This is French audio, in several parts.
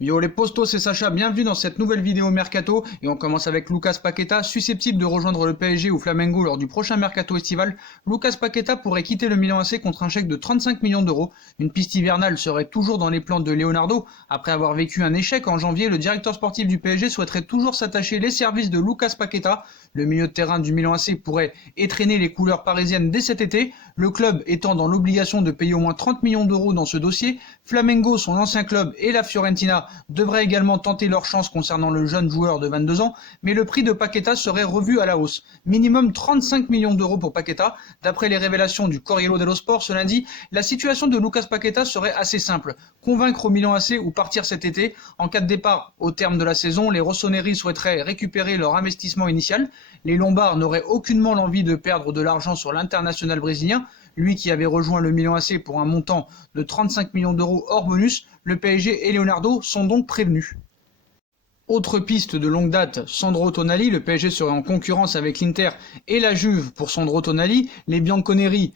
Yo les postos, c'est Sacha, bienvenue dans cette nouvelle vidéo Mercato et on commence avec Lucas Paqueta, susceptible de rejoindre le PSG ou Flamengo lors du prochain Mercato estival. Lucas Paqueta pourrait quitter le Milan AC contre un chèque de 35 millions d'euros. Une piste hivernale serait toujours dans les plans de Leonardo. Après avoir vécu un échec en janvier, le directeur sportif du PSG souhaiterait toujours s'attacher les services de Lucas Paqueta. Le milieu de terrain du Milan AC pourrait étreiner les couleurs parisiennes dès cet été, le club étant dans l'obligation de payer au moins 30 millions d'euros dans ce dossier. Flamengo, son ancien club, et la Fiorentina devraient également tenter leur chance concernant le jeune joueur de 22 ans, mais le prix de Paqueta serait revu à la hausse. Minimum 35 millions d'euros pour Paqueta. D'après les révélations du Corriere dello Sport ce lundi, la situation de Lucas Paqueta serait assez simple. Convaincre au Milan AC ou partir cet été. En cas de départ au terme de la saison, les Rossoneri souhaiteraient récupérer leur investissement initial. Les Lombards n'auraient aucunement l'envie de perdre de l'argent sur l'international brésilien, lui qui avait rejoint le Milan AC pour un montant de 35 millions d'euros hors bonus. Le PSG et Leonardo sont donc prévenus. Autre piste de longue date, Sandro Tonali. Le PSG serait en concurrence avec l'Inter et la Juve pour Sandro Tonali. Les Bianconeri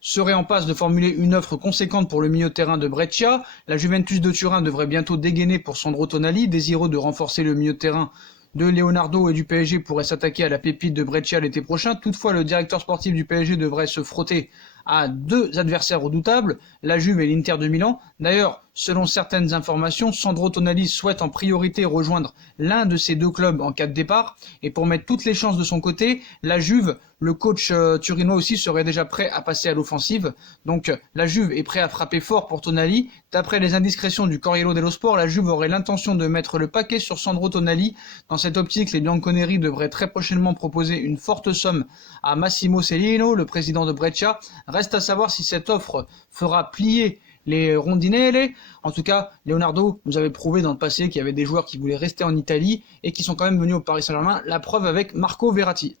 seraient en passe de formuler une offre conséquente pour le milieu de terrain de Brescia. La Juventus de Turin devrait bientôt dégainer pour Sandro Tonali, désireux de renforcer le milieu de terrain de Leonardo et du PSG pourrait s'attaquer à la pépite de Brescia l'été prochain. Toutefois, le directeur sportif du PSG devrait se frotter à deux adversaires redoutables, la Juve et l'Inter de Milan. D'ailleurs, selon certaines informations, Sandro Tonali souhaite en priorité rejoindre l'un de ces deux clubs en cas de départ. Et pour mettre toutes les chances de son côté, la Juve, le coach turinois aussi serait déjà prêt à passer à l'offensive. Donc la Juve est prêt à frapper fort pour Tonali. D'après les indiscrétions du Corriere dello Sport, la Juve aurait l'intention de mettre le paquet sur Sandro Tonali. Dans cette optique, les Bianconeri devraient très prochainement proposer une forte somme à Massimo Cellino, le président de Brescia. Reste à savoir si cette offre fera plier les Rondinelle. En tout cas, Leonardo nous avait prouvé dans le passé qu'il y avait des joueurs qui voulaient rester en Italie et qui sont quand même venus au Paris Saint-Germain. La preuve avec Marco Verratti.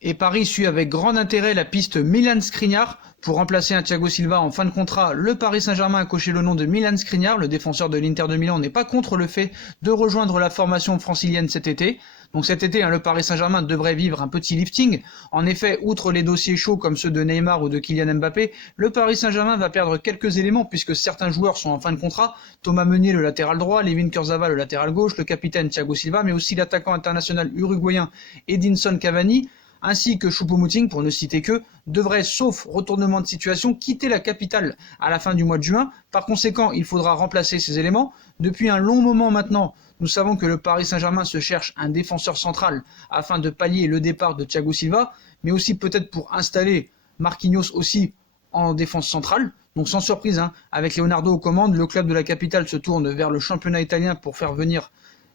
Et Paris suit avec grand intérêt la piste Milan Skriniar. Pour remplacer un Thiago Silva en fin de contrat, le Paris Saint-Germain a coché le nom de Milan Skriniar. Le défenseur de l'Inter de Milan n'est pas contre le fait de rejoindre la formation francilienne cet été. Donc cet été, le Paris Saint-Germain devrait vivre un petit lifting. En effet, outre les dossiers chauds comme ceux de Neymar ou de Kylian Mbappé, le Paris Saint-Germain va perdre quelques éléments puisque certains joueurs sont en fin de contrat. Thomas Meunier, le latéral droit, Layvin Kurzawa, le latéral gauche, le capitaine Thiago Silva, mais aussi l'attaquant international uruguayen Edinson Cavani, ainsi que Choupo-Moting, pour ne citer que, devraient, sauf retournement de situation, quitter la capitale à la fin du mois de juin. Par conséquent, il faudra remplacer ces éléments. Depuis un long moment maintenant, nous savons que le Paris Saint-Germain se cherche un défenseur central afin de pallier le départ de Thiago Silva, mais aussi peut-être pour installer Marquinhos aussi en défense centrale. Donc sans surprise, avec Leonardo aux commandes, le club de la capitale se tourne vers le championnat italien pour faire venir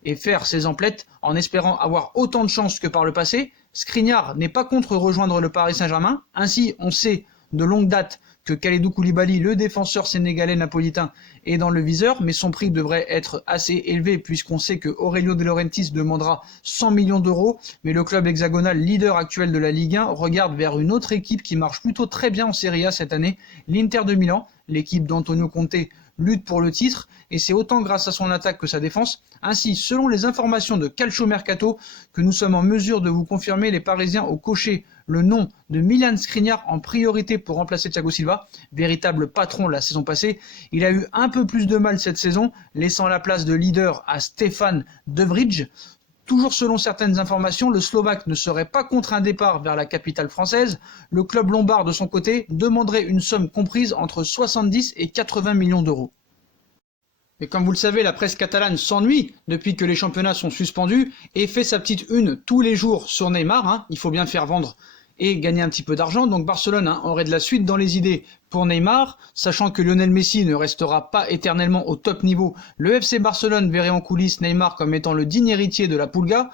et faire ses emplettes en espérant avoir autant de chances que par le passé. Skriniar n'est pas contre rejoindre le Paris Saint-Germain. Ainsi, on sait de longue date que Kalidou Koulibaly, le défenseur sénégalais napolitain, est dans le viseur, mais son prix devrait être assez élevé puisqu'on sait que Aurelio De Laurentiis demandera 100 millions d'euros, mais le club hexagonal leader actuel de la Ligue 1 regarde vers une autre équipe qui marche plutôt très bien en Serie A cette année, l'Inter de Milan. L'équipe d'Antonio Conte lutte pour le titre et c'est autant grâce à son attaque que sa défense. Ainsi, selon les informations de Calcio Mercato que nous sommes en mesure de vous confirmer, les Parisiens ont coché le nom de Milan Skriniar en priorité pour remplacer Thiago Silva, véritable patron la saison passée. Il a eu un peu plus de mal cette saison, laissant la place de leader à Stefan De Vrij. Toujours selon certaines informations, le Slovaque ne serait pas contre un départ vers la capitale française. Le club lombard, de son côté, demanderait une somme comprise entre 70 et 80 millions d'euros. Et comme vous le savez, la presse catalane s'ennuie depuis que les championnats sont suspendus et fait sa petite une tous les jours sur Neymar. Il faut bien faire vendre et gagner un petit peu d'argent. Donc Barcelone aurait de la suite dans les idées pour Neymar, sachant que Lionel Messi ne restera pas éternellement au top niveau. Le FC Barcelone verrait en coulisses Neymar comme étant le digne héritier de la Pulga,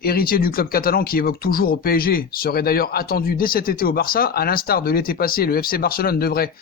héritier du club catalan qui évoque toujours au PSG, serait d'ailleurs attendu dès cet été au Barça. À l'instar de l'été passé, le FC Barcelone devrait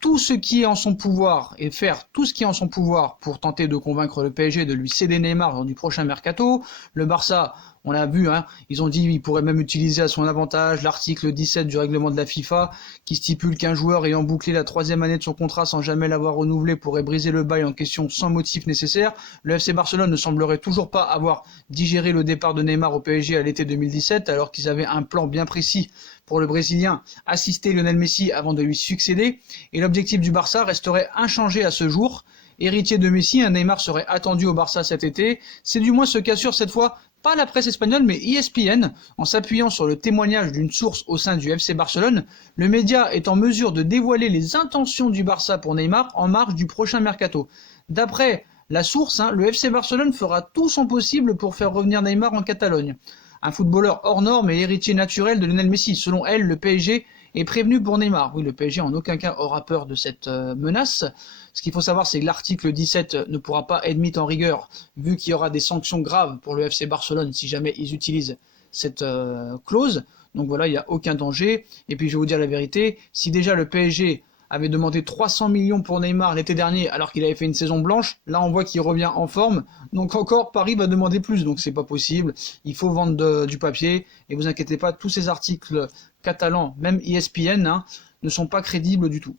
tout ce qui est en son pouvoir et faire tout ce qui est en son pouvoir pour tenter de convaincre le PSG de lui céder Neymar lors du prochain mercato. Le Barça, on l'a vu, ils ont dit qu'il pourrait même utiliser à son avantage l'article 17 du règlement de la FIFA qui stipule qu'un joueur ayant bouclé la 3e année de son contrat sans jamais l'avoir renouvelé pourrait briser le bail en question sans motif nécessaire. Le FC Barcelone ne semblerait toujours pas avoir digéré le départ de Neymar au PSG à l'été 2017 alors qu'ils avaient un plan bien précis pour le Brésilien, assister Lionel Messi avant de lui succéder. Et l'objectif du Barça resterait inchangé à ce jour Héritier de Messi, Neymar serait attendu au Barça cet été. C'est du moins ce qu'assure cette fois pas la presse espagnole mais ESPN, en s'appuyant sur le témoignage d'une source au sein du FC Barcelone. Le média est en mesure de dévoiler les intentions du Barça pour Neymar en marge du prochain mercato. D'après la source, le FC Barcelone fera tout son possible pour faire revenir Neymar en Catalogne. Un footballeur hors norme et héritier naturel de Lionel Messi. Selon elle, le PSG est prévenu pour Neymar. Oui, le PSG en aucun cas aura peur de cette menace. Ce qu'il faut savoir, c'est que l'article 17 ne pourra pas être mis en rigueur, vu qu'il y aura des sanctions graves pour le FC Barcelone si jamais ils utilisent cette clause. Donc voilà, il n'y a aucun danger. Et puis je vais vous dire la vérité, si déjà le PSG avait demandé 300 millions pour Neymar l'été dernier alors qu'il avait fait une saison blanche, là on voit qu'il revient en forme, donc encore Paris va demander plus, donc c'est pas possible, il faut vendre du papier, et vous inquiétez pas, tous ces articles catalans, même ESPN, ne sont pas crédibles du tout.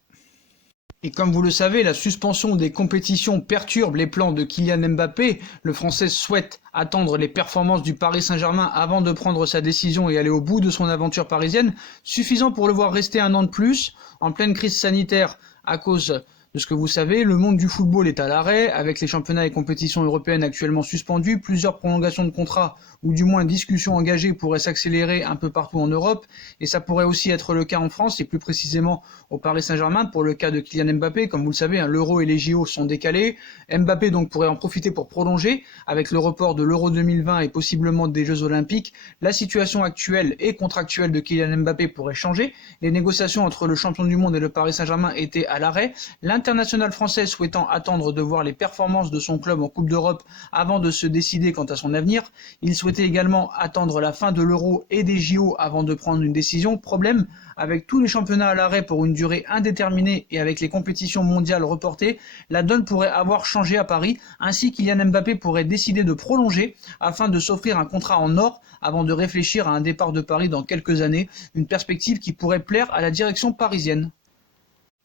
Et comme vous le savez, la suspension des compétitions perturbe les plans de Kylian Mbappé. Le Français souhaite attendre les performances du Paris Saint-Germain avant de prendre sa décision et aller au bout de son aventure parisienne, suffisant pour le voir rester un an de plus, en pleine crise sanitaire à cause de ce que vous savez. Le monde du football est à l'arrêt, avec les championnats et compétitions européennes actuellement suspendus, plusieurs prolongations de contrats ou du moins discussions engagées pourraient s'accélérer un peu partout en Europe, et ça pourrait aussi être le cas en France, et plus précisément au Paris Saint-Germain, pour le cas de Kylian Mbappé. Comme vous le savez, l'Euro et les JO sont décalés. Mbappé donc pourrait en profiter pour prolonger, avec le report de l'Euro 2020 et possiblement des Jeux Olympiques. La situation actuelle et contractuelle de Kylian Mbappé pourrait changer. Les négociations entre le champion du monde et le Paris Saint-Germain étaient à l'arrêt. L'international français souhaitant attendre de voir les performances de son club en Coupe d'Europe avant de se décider quant à son avenir. Il souhaitait également attendre la fin de l'Euro et des JO avant de prendre une décision. Problème, avec tous les championnats à l'arrêt pour une durée indéterminée et avec les compétitions mondiales reportées, la donne pourrait avoir changé à Paris. Ainsi, Kylian Mbappé pourrait décider de prolonger afin de s'offrir un contrat en or avant de réfléchir à un départ de Paris dans quelques années, une perspective qui pourrait plaire à la direction parisienne.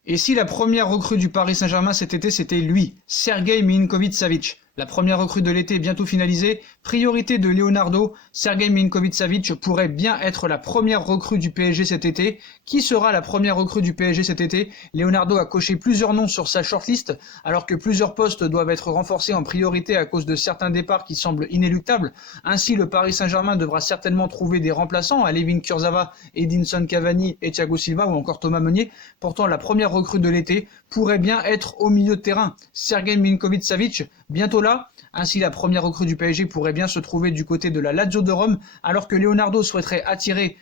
Et si la première recrue du Paris Saint-Germain cet été, c'était lui, Sergueï Milinković-Savić. La première recrue de l'été est bientôt finalisée. Priorité de Leonardo, Sergueï Milinković-Savić pourrait bien être la première recrue du PSG cet été. Qui sera la première recrue du PSG cet été? Leonardo a coché plusieurs noms sur sa shortlist, alors que plusieurs postes doivent être renforcés en priorité à cause de certains départs qui semblent inéluctables. Ainsi, le Paris Saint-Germain devra certainement trouver des remplaçants à Layvin Kurzawa, Edinson Cavani et Thiago Silva ou encore Thomas Meunier. Pourtant, la première recrue de l'été pourrait bien être au milieu de terrain. Sergueï Milinković-Savić, bientôt là. Ainsi, la première recrue du PSG pourrait bien se trouver du côté de la Lazio de Rome, alors que Leonardo souhaiterait attirer,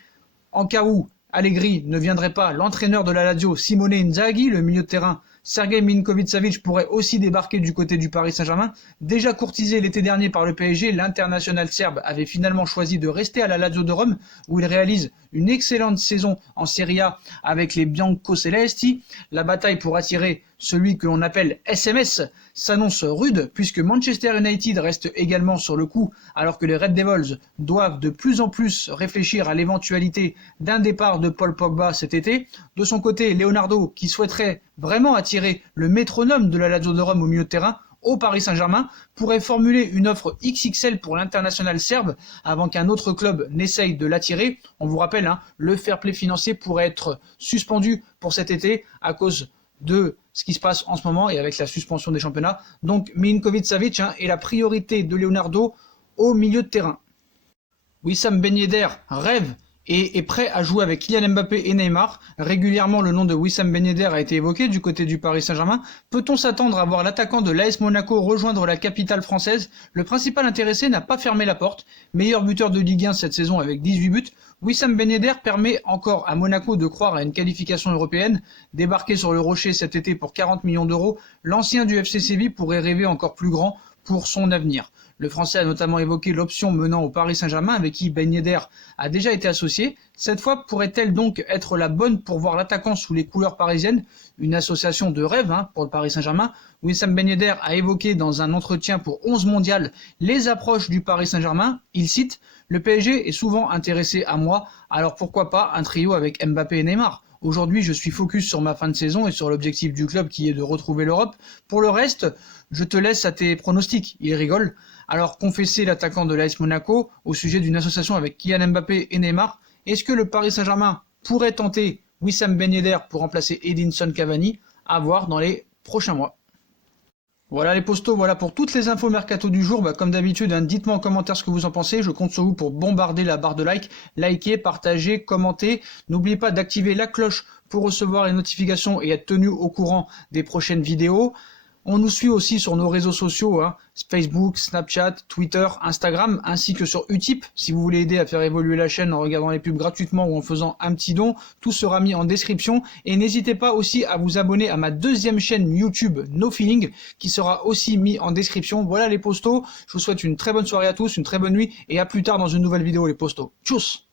en cas où Allegri ne viendrait pas, l'entraîneur de la Lazio, Simone Inzaghi, le milieu de terrain. Sergueï Milinković-Savić pourrait aussi débarquer du côté du Paris Saint-Germain. Déjà courtisé l'été dernier par le PSG, l'international serbe avait finalement choisi de rester à la Lazio de Rome, où il réalise une excellente saison en Serie A avec les Biancocelesti. La bataille pour attirer celui que l'on appelle SMS s'annonce rude, puisque Manchester United reste également sur le coup, alors que les Red Devils doivent de plus en plus réfléchir à l'éventualité d'un départ de Paul Pogba cet été. De son côté, Leonardo, qui souhaiterait vraiment attirer le métronome de la Lazio de Rome au milieu de terrain, au Paris Saint-Germain, pourrait formuler une offre XXL pour l'international serbe avant qu'un autre club n'essaye de l'attirer. On vous rappelle, le fair play financier pourrait être suspendu pour cet été à cause de ce qui se passe en ce moment et avec la suspension des championnats. Donc Milinković-Savić est la priorité de Leonardo au milieu de terrain. Wissam Ben Yedder rêve et est prêt à jouer avec Kylian Mbappé et Neymar. Régulièrement, le nom de Wissam Ben Yedder a été évoqué du côté du Paris Saint-Germain. Peut-on s'attendre à voir l'attaquant de l'AS Monaco rejoindre la capitale française? Le principal intéressé n'a pas fermé la porte. Meilleur buteur de Ligue 1 cette saison avec 18 buts, Wissam Ben Yedder permet encore à Monaco de croire à une qualification européenne. Débarqué sur le Rocher cet été pour 40 millions d'euros, l'ancien du FC Séville pourrait rêver encore plus grand pour son avenir. Le Français a notamment évoqué l'option menant au Paris Saint-Germain avec qui Ben Yedder a déjà été associé. Cette fois pourrait-elle donc être la bonne pour voir l'attaquant sous les couleurs parisiennes? Une association de rêve pour le Paris Saint-Germain. Wissam Ben Yedder a évoqué dans un entretien pour 11 mondial les approches du Paris Saint-Germain. Il cite « Le PSG est souvent intéressé à moi, alors pourquoi pas un trio avec Mbappé et Neymar ? Aujourd'hui, je suis focus sur ma fin de saison et sur l'objectif du club qui est de retrouver l'Europe. Pour le reste, je te laisse à tes pronostics. » Il rigole. Alors, confessé l'attaquant de l'AS Monaco au sujet d'une association avec Kylian Mbappé et Neymar, est-ce que le Paris Saint-Germain pourrait tenter Wissam Ben Yedder pour remplacer Edinson Cavani? À voir dans les prochains mois. Voilà les postos, voilà pour toutes les infos mercato du jour. Comme d'habitude, hein, dites-moi en commentaire ce que vous en pensez. Je compte sur vous pour bombarder la barre de like, liker, partager, commenter. N'oubliez pas d'activer la cloche pour recevoir les notifications et être tenu au courant des prochaines vidéos. On nous suit aussi sur nos réseaux sociaux, hein, Facebook, Snapchat, Twitter, Instagram, ainsi que sur Utip. Si vous voulez aider à faire évoluer la chaîne en regardant les pubs gratuitement ou en faisant un petit don, tout sera mis en description. Et n'hésitez pas aussi à vous abonner à ma deuxième chaîne YouTube, No Feeling, qui sera aussi mis en description. Voilà les postos, je vous souhaite une très bonne soirée à tous, une très bonne nuit, et à plus tard dans une nouvelle vidéo les postos. Tchuss!